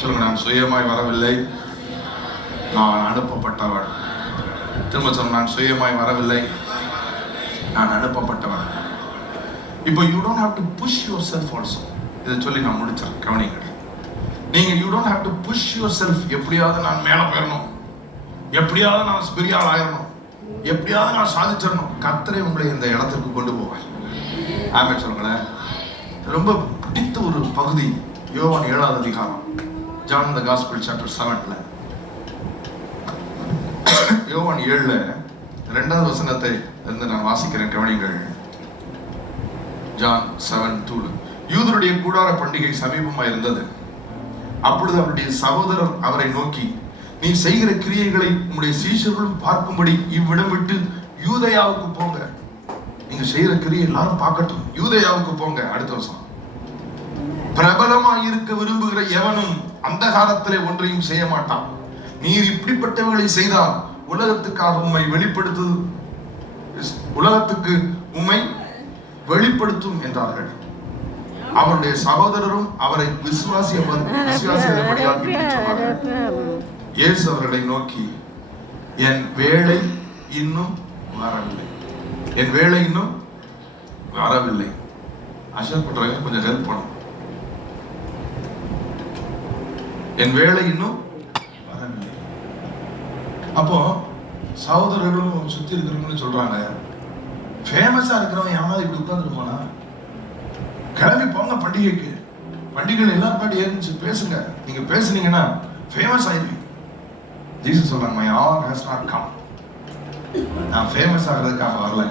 சொல்லுங்க, நான் சுயமாய் வரவில்லை, நான் அனுப்பப்பட்டவன். திரும்ப சொல்லுங்க, நான் சுயமாய் வரவில்லை, நான் அனுப்பப்பட்டவன். இப்போ you don't have to push yourself also. இதை சொல்லி நான் முடிச்சேன், கவனிங்க. நீங்க you don't have to push yourself. எப்படியாவது நான் மேலே போயிடணும், எப்படியாவது நான் பெரிய ஆள் ஆயிடணும், எப்படியாவது நான் சாதிச்சிடணும். கர்த்தரே உங்களை இந்த இடத்துக்கு கொண்டு போவார். ஆமென் சொல்லுங்களேன். ரொம்ப பிடித்த ஒரு பகுதி யோவான் 7வது அதிகாரம், ஜான் தி காஸ்பல் சாப்டர் 7ல, யோவான் 7ல 2வது வசனத்தை இருந்து நான் வாசிக்கிறேன், கவனிங்கள். ஜான் 7:2. யூதருடைய கூடார பண்டிகை சமீபமாக இருந்தது. அப்பொழுது அவருடைய சகோதரர் அவரை நோக்கி, நீ செய்கிற கிரியைகளை உம்முடைய சீஷர்களும் பார்க்கும்படி இவ்விடம் விட்டு யூதேயாவுக்கு போங்க. நீங்க செய்யற கிரியை எல்லாரும் பார்க்கட்டும், யூதேயாவுக்கு போங்க. அடுத்த வருஷம், பிரபலமாக இருக்க விரும்புகிற எவனும் அந்த காலத்திலே ஒன்றையும் செய்ய மாட்டான். நீர் இப்படிப்பட்டவர்களை செய்தால் உலகத்துக்காக உம்மை உலகத்துக்கு உம்மை வெளிப்படுத்தும் என்றார்கள். அவருடைய சகோதரரும் அவரை விசுவாசியபடியால் இயேசு அவர்களை நோக்கி, என் வேலை இன்னும் வரவில்லை, என் வேலை இன்னும் வரவில்லை. அஷர் பண்றாங்க, கொஞ்சம் ஹெல்ப் பண்ணும். என் வேலை இன்னும் வரவில்லை. அப்போ சகோதரர்களும் சுத்தி இருக்கிறவங்களும் சொல்றாங்க, ஃபேமஸா இருக்கிறவன் யாராவது இப்படி உட்கார்ந்துருப்பானா? கிளம்பி போங்க பண்டிகைக்கு. பண்டிகைகள் எல்லாரும் பாட்டி ஏறிச்சு பேசுங்க. நீங்க பேசுனீங்கன்னா ஃபேமஸ் ஆயிருவீங்க. ஜீசஸ் சொல்றாங்க, my hour has not come. நான் ஃபேமஸ் ஆகிறதுக்காக வரல,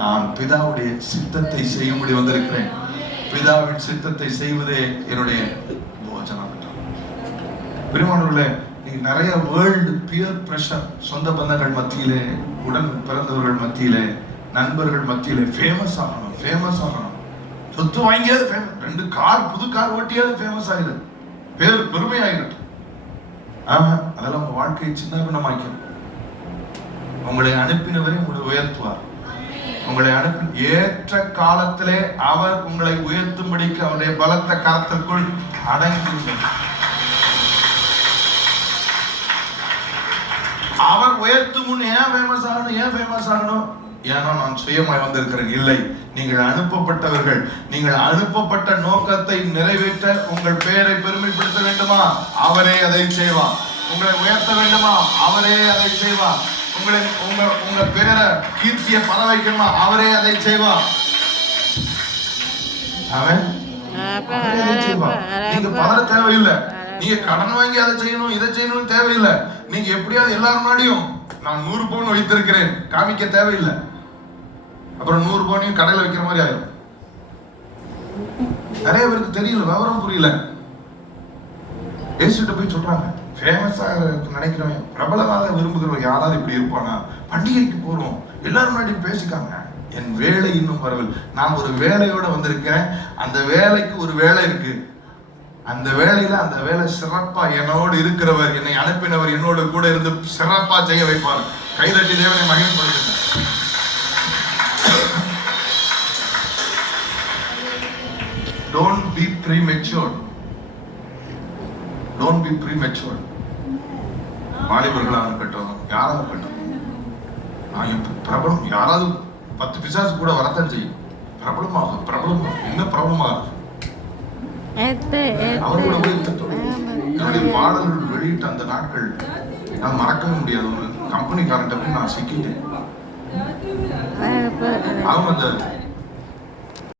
நான் பிதாவுடைய சித்தத்தை செய்யும்படி வந்திருக்கிறேன். பிதாவின் சித்தத்தை செய்வதே என்னுடைய போஜனம். பிரியமானவர்களே, நீங்க நிறைய வேர்ல்டு பியர் பிரஷர், சொந்த பந்தங்கள் மத்தியிலே, உடன் பிறந்தவர்கள் மத்தியிலே, நண்பர்கள் மத்தியிலே ஃபேமஸ் ஆகணும், ஃபேமஸ் ஆகணும். சொத்து வாங்கியாவது ஃபேமஸ், 2 கார் புது கார் ஓட்டியாவது ஃபேமஸ் ஆகிடும், பேர் பெருமை ஆகிடும். அதெல்லாம் உங்க வாழ்க்கையை சின்ன பின்னமாக்கும். உங்களை அனுப்பினவரை உங்களை உயர்த்துவார். உங்களை அனுப்பி ஏற்ற காலத்திலே அவர் உங்களை உயர்த்தும்படிக்கு அவருடைய பலத்த கரத்திற்குள் அடங்கி, அவர் உயர்த்தும் முன் ஏன் ஃபேமஸ் ஆகணும்? ஏன் ஃபேமஸ் ஆகணும்? ஏன்னா நான் சுயமாய் வந்திருக்கிறேன். இல்லை, நீங்கள் அனுப்பப்பட்டவர்கள். நீங்கள் அனுப்பப்பட்ட நோக்கத்தை நிறைவேற்ற உங்கள் பெயரை பெருமைப்படுத்த வேண்டுமா? அவரே அதை செய்வார். உங்களை உயர்த்த வேண்டுமா? அவரே அதை செய்வார். உங்க பேரை கீர்த்திய பத வைக்கணுமா? அவரே அதை செய்வார். அவன் நீங்க பதற தேவையில்லை. நீங்க கடன் வாங்கி அதை செய்யணும் இதை செய்யணும் தேவையில்லை. நீங்க எப்படியாவது எல்லாரும் முன்னாடியும் நான் 100 பவுன் வைத்திருக்கிறேன் காமிக்க தேவையில்லை. அப்புறம் 100 பவுனையும் கடையில் வைக்கிற மாதிரி ஆயிடும். நிறைய பேருக்கு தெரியல, விவரம் புரியல. பேசிட்டு போய் சொல்றாங்க, ஃபேமஸாக நினைக்கிறவன், பிரபலமாக விரும்புகிறவன் யாராவது இப்படி இருப்பானா? பண்டிகைக்கு போறோம், எல்லாரும் முன்னாடி பேசிக்காங்க, என் வேலை இன்னும் வரவில்லை. நான் ஒரு வேலையோட வந்திருக்கிறேன். அந்த வேலைக்கு ஒரு வேலை இருக்கு. அந்த வேலையில அந்த வேலை சிறப்பா என்னோடு இருக்கிறவர், என்னை அனுப்பினவர் என்னோடு கூட இருந்து சிறப்பா செய்ய வைப்பார். கைதட்டி தேவனை மகிமைப்படுத்துங்க. Don't be premature. Don't be premature. வாலிபர்களாக இருக்கட்டும், யாராக இருக்கட்டும், நான் பிரபலம், யாராவது 10 பிசாசு கூட வரத்தான் செய்யும். பிரபலமாக என்ன பிரபலமாக அவரோட என்னுடைய பாடல்கள் வெளியிட்ட அந்த நாட்கள் நான் மறக்கவே முடியாது. ஒரு கம்பெனிக்காரன்ட்ட போய் நான் சிக்கிட்டேன். அவங்க அந்த